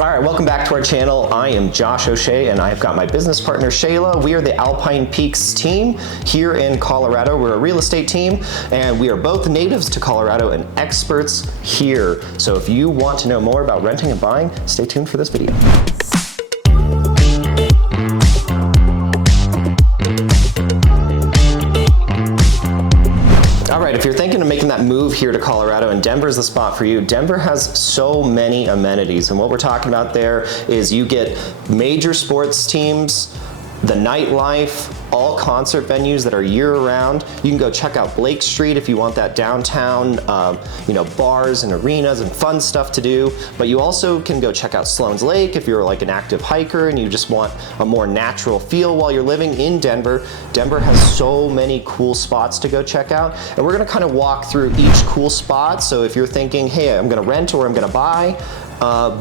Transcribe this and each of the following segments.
All right, welcome back to our channel. I am Josh O'Shea and I've got my business partner Shayla. We are the Alpine Peaks team here in Colorado. We're a real estate team and we are both natives to Colorado and experts here. So if you want to know more about renting and buying, stay tuned for this video. All right, if you're thinking of making that move here to Colorado and Denver's the spot for you, Denver has so many amenities. And what we're talking about there is you get major sports teams, the nightlife, all concert venues that are year-round. You can go check out Blake Street if you want that downtown, bars and arenas and fun stuff to do. But you also can go check out Sloan's Lake if you're like an active hiker and you just want a more natural feel while you're living in Denver. Denver has so many cool spots to go check out. And we're gonna kind of walk through each cool spot. So if you're thinking, hey, I'm gonna rent or I'm gonna buy,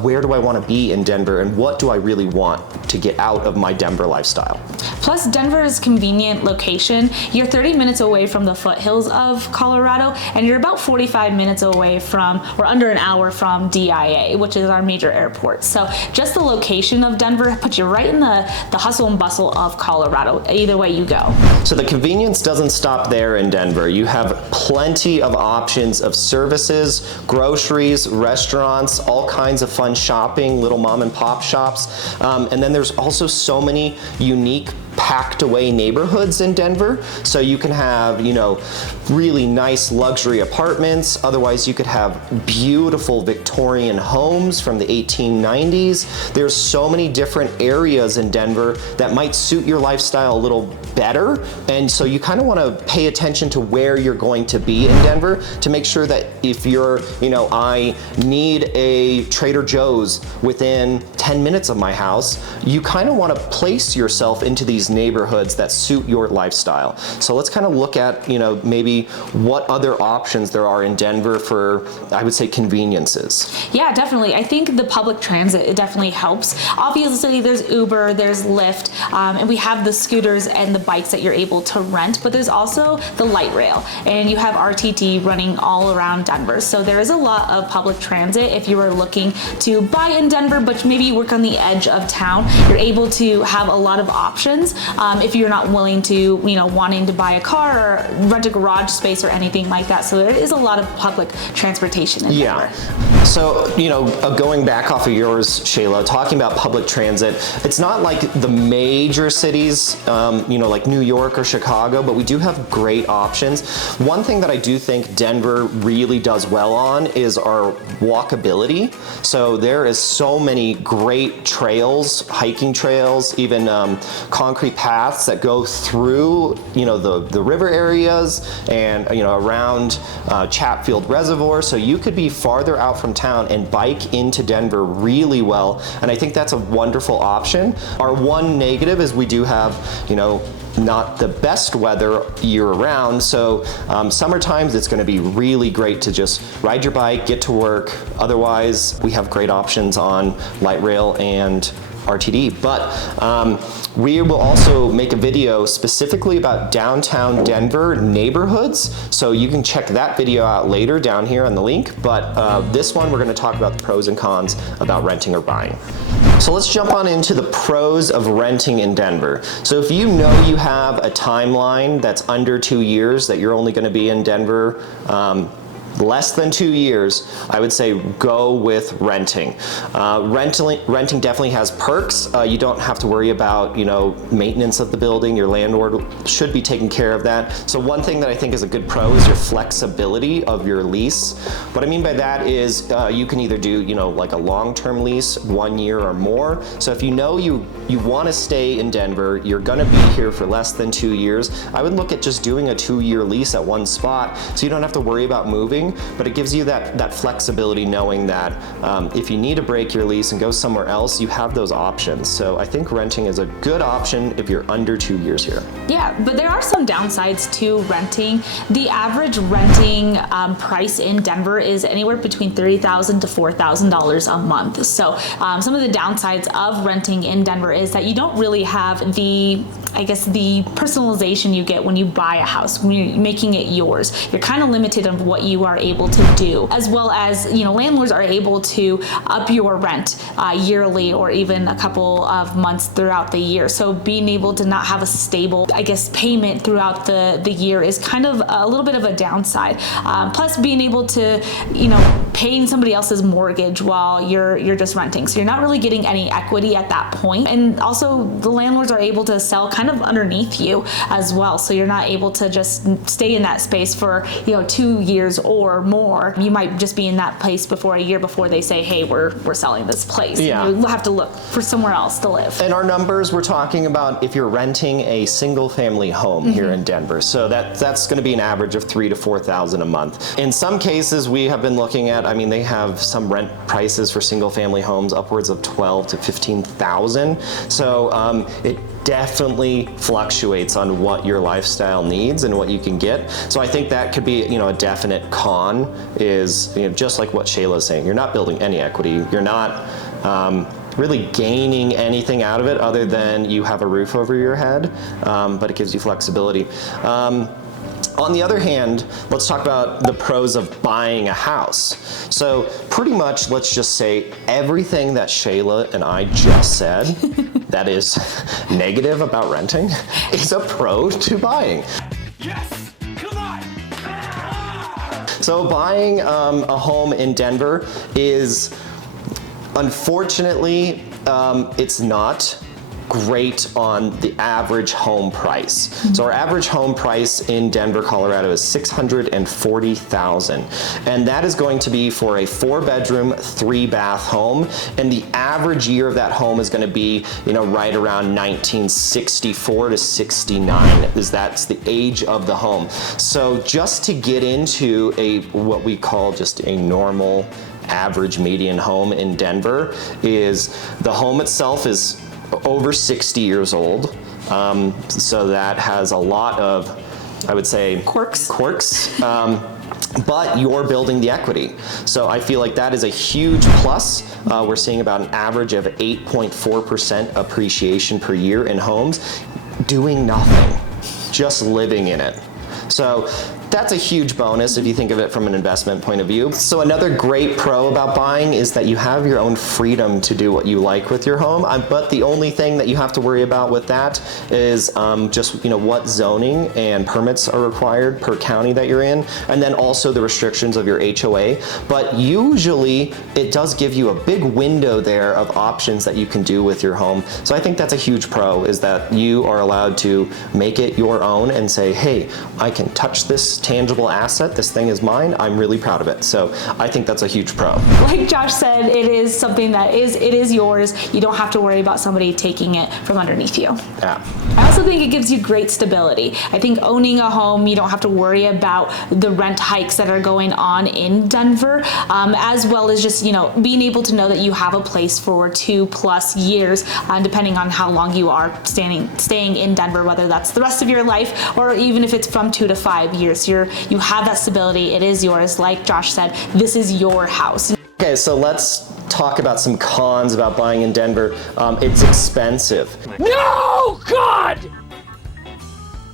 where do I want to be in Denver and what do I really want to get out of my Denver lifestyle? Plus, Denver's convenient location. You're 30 minutes away from the foothills of Colorado, and you're about 45 minutes away from, or under an hour from DIA, which is our major airport. So just the location of Denver puts you right in the hustle and bustle of Colorado, either way you go. So the convenience doesn't stop there in Denver. You have plenty of options of services, groceries, restaurants, all kinds of fun shopping, little mom and pop shops. And then there's also so many unique packed away neighborhoods in Denver. So you can have, really nice luxury apartments. Otherwise you could have beautiful Victorian homes from the 1890s. There's so many different areas in Denver that might suit your lifestyle a little better. And so you kind of want to pay attention to where you're going to be in Denver to make sure that if you're, I need a Trader Joe's within 10 minutes of my house, you kind of want to place yourself into these neighborhoods that suit your lifestyle. So let's kind of look at, maybe what other options there are in Denver for, I would say, conveniences. Yeah, definitely. I think the public transit, it definitely helps. Obviously, there's Uber, there's Lyft, and we have the scooters and the bikes that you're able to rent, but there's also the light rail, and you have RTD running all around Denver. So there is a lot of public transit. If you are looking to buy in Denver, but maybe you work on the edge of town, you're able to have a lot of options. If you're not willing to, wanting to buy a car or rent a garage space or anything like that. So there is a lot of public transportation in Denver. So, going back off of yours, Shayla, talking about public transit, it's not like the major cities, like New York or Chicago, but we do have great options. One thing that I do think Denver really does well on is our walkability. So there is so many great trails, hiking trails, even concrete paths that go through, the river areas and, around Chatfield Reservoir. So you could be farther out from town and bike into Denver really well. And I think that's a wonderful option. Our one negative is we do have, not the best weather year round. So summer times it's going to be really great to just ride your bike, get to work. Otherwise, we have great options on light rail and RTD, but we will also make a video specifically about downtown Denver neighborhoods, so you can check that video out later down here on the link, but this one we're going to talk about the pros and cons about renting or buying. So let's jump on into the pros of renting in Denver. So if you know you have a timeline that's under 2 years, that you're only going to be in Denver less than 2 years, I would say go with renting. Renting definitely has perks. You don't have to worry about, maintenance of the building. Your landlord should be taking care of that. So one thing that I think is a good pro is your flexibility of your lease. What I mean by that is you can either do, like a long-term lease, 1 year or more. So if you want to stay in Denver, you're going to be here for less than 2 years, I would look at just doing a 2-year lease at one spot so you don't have to worry about moving. But it gives you that flexibility knowing that if you need to break your lease and go somewhere else, you have those options. So I think renting is a good option if you're under 2 years here. Yeah, but there are some downsides to renting. The average renting price in Denver is anywhere between $30,000 to $4,000 a month. So some of the downsides of renting in Denver is that you don't really have the I guess the personalization you get when you buy a house, when you're making it yours. You're kind of limited on what you are able to do, as well as, you know, landlords are able to up your rent yearly or even a couple of months throughout the year. So being able to not have a stable, I guess, payment throughout the year is kind of a little bit of a downside. Plus being able to, you know, paying somebody else's mortgage while you're just renting. So you're not really getting any equity at that point. And also the landlords are able to sell kind of underneath you as well. So you're not able to just stay in that space for, you know, 2 years or more. You might just be in that place before a year before they say, hey, we're selling this place. Yeah. You'll have to look for somewhere else to live. And our numbers, we're talking about if you're renting a single family home here in Denver. So that's going to be an average of $3,000 to $4,000 a month. In some cases, we have been looking at, I mean, they have some rent prices for single family homes upwards of $12,000 to $15,000. So it definitely fluctuates on what your lifestyle needs and what you can get. So I think that could be, you know, a definite con is, you know, just like what Shayla's saying, you're not building any equity. You're not really gaining anything out of it other than you have a roof over your head, but it gives you flexibility. On the other hand, let's talk about the pros of buying a house. So pretty much, let's just say everything that Shayla and I just said that is negative about renting is a pro to buying. Yes! Come on! So buying a home in Denver is, unfortunately, it's not great on the average home price. So our average home price in Denver, Colorado is $640,000. And that is going to be for a 4-bedroom, 3-bath home. And the average year of that home is going to be, you know, right around 1964 to 69, is that's the age of the home. So just to get into what we call just a normal average median home in Denver is the home itself is over 60 years old. So that has a lot of, I would say, quirks. But you're building the equity. So I feel like that is a huge plus. We're seeing about an average of 8.4% appreciation per year in homes, doing nothing, just living in it. So that's a huge bonus if you think of it from an investment point of view. So another great pro about buying is that you have your own freedom to do what you like with your home. But the only thing that you have to worry about with that is just, you know, what zoning and permits are required per county that you're in, and then also the restrictions of your HOA. But usually it does give you a big window there of options that you can do with your home. So I think that's a huge pro, is that you are allowed to make it your own and say, hey, I can touch this tangible asset, this thing is mine, I'm really proud of it. So I think that's a huge pro. Like Josh said, it is something that is yours. You don't have to worry about somebody taking it from underneath you. Yeah. I also think it gives you great stability. I think owning a home, you don't have to worry about the rent hikes that are going on in Denver, as well as just, you know, being able to know that you have a place for 2+ years, depending on how long you are staying in Denver, whether that's the rest of your life or even if it's from 2 to 5 years. You have that stability. It is yours. Like Josh said, this is your house. Okay, so let's talk about some cons about buying in Denver. It's expensive. No, God!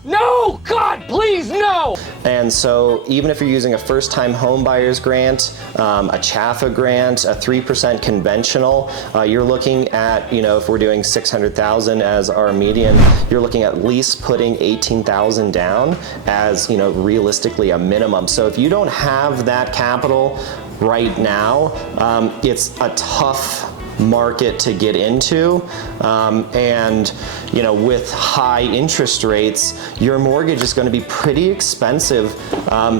No, God, please, no! And so even if you're using a first-time home buyer's grant, a CHAFA grant, a 3% conventional, you're looking at, you know, if we're doing $600,000 as our median, you're looking at least putting $18,000 down as, you know, realistically a minimum. So if you don't have that capital right now, it's a tough market to get into, and you know, with high interest rates, your mortgage is going to be pretty expensive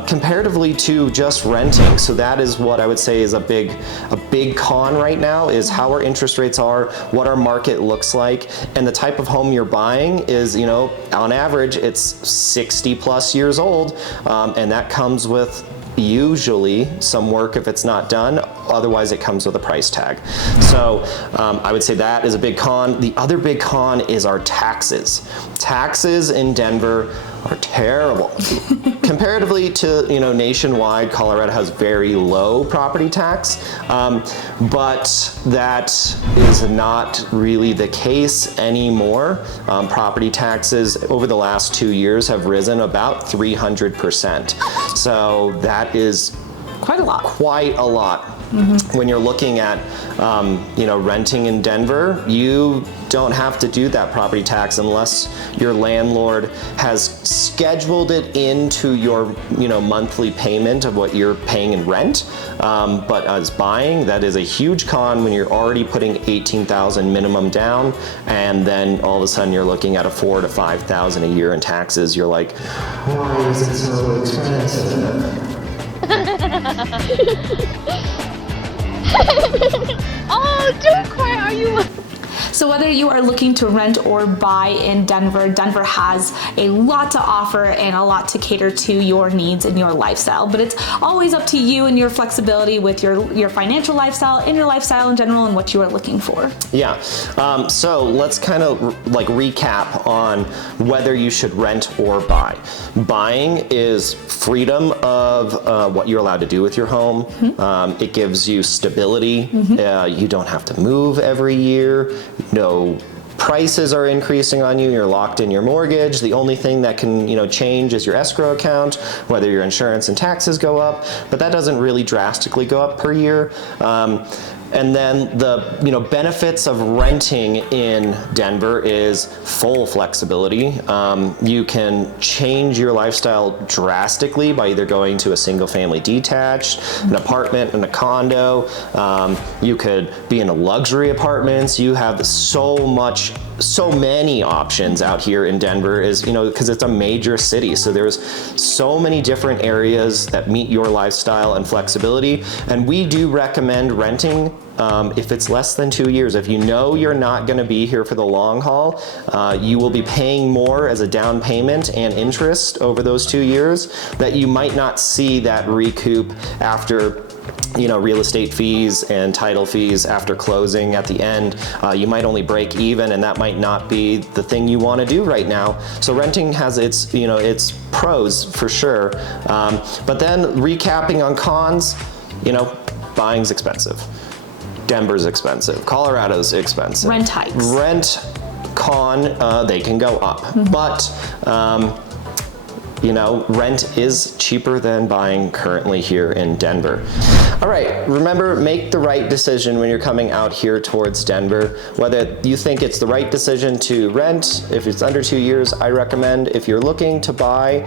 comparatively to just renting. So that is what I would say is a big con right now, is how our interest rates are, what our market looks like, and the type of home you're buying is, you know, on average it's 60+ years old, and that comes with, usually some work if it's not done. Otherwise, it comes with a price tag. So I would say that is a big con. The other big con is our taxes. Taxes in Denver are terrible. Comparatively to, nationwide, Colorado has very low property tax, but that is not really the case anymore. Property taxes over the last 2 years have risen about 300%. So that is quite a lot. When you're looking at, renting in Denver, you don't have to do that property tax unless your landlord has scheduled it into your, monthly payment of what you're paying in rent. But as buying, that is a huge con when you're already putting $18,000 minimum down, and then all of a sudden you're looking at a $4,000 to $5,000 a year in taxes. You're like, why is it so expensive? Oh, don't cry, are you? So whether you are looking to rent or buy in Denver, Denver has a lot to offer and a lot to cater to your needs and your lifestyle. But it's always up to you and your flexibility with your financial lifestyle and your lifestyle in general and what you are looking for. Yeah, so let's kind of recap on whether you should rent or buy. Buying is freedom of what you're allowed to do with your home. It gives you stability. You don't have to move every year. No prices are increasing on you. You're locked in your mortgage. The only thing that can change is your escrow account, whether your insurance and taxes go up, but that doesn't really drastically go up per year. And then the benefits of renting in Denver is full flexibility. You can change your lifestyle drastically by either going to a single family detached, an apartment, and a condo. You could be in a luxury apartments. You have so many options out here in Denver, is because it's a major city, so there's so many different areas that meet your lifestyle and flexibility. And we do recommend renting if it's less than 2 years. If you're not going to be here for the long haul, you will be paying more as a down payment and interest over those 2 years that you might not see that recoup after real estate fees and title fees after closing at the end. You might only break even, and that might not be the thing you want to do right now. So renting has its pros for sure. But then recapping on cons, buying's expensive. Denver's expensive. Colorado's expensive. Rent hikes. Rent con, they can go up. But rent is cheaper than buying currently here in Denver. All right, remember, make the right decision when you're coming out here towards Denver. Whether you think it's the right decision to rent, if it's under 2 years, I recommend. If you're looking to buy,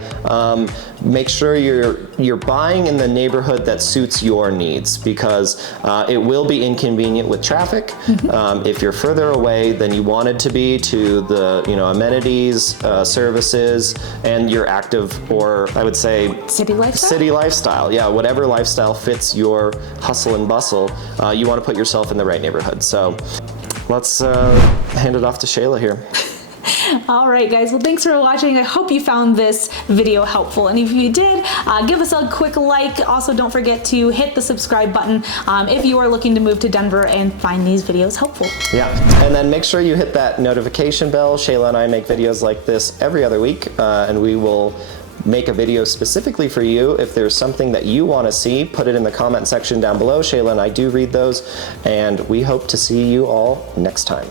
make sure you're buying in the neighborhood that suits your needs, because it will be inconvenient with traffic. If you're further away than you wanted to be to the amenities, services, and your active, or I would say city lifestyle. Yeah, whatever lifestyle fits your hustle and bustle, you want to put yourself in the right neighborhood. So let's hand it off to Shayla here. All right, guys. Well, thanks for watching. I hope you found this video helpful. And if you did, give us a quick like. Also, don't forget to hit the subscribe button if you are looking to move to Denver and find these videos helpful. Yeah, and then make sure you hit that notification bell. Shayla and I make videos like this every other week, and we will make a video specifically for you. If there's something that you want to see, put it in the comment section down below. Shayla and I do read those, and we hope to see you all next time.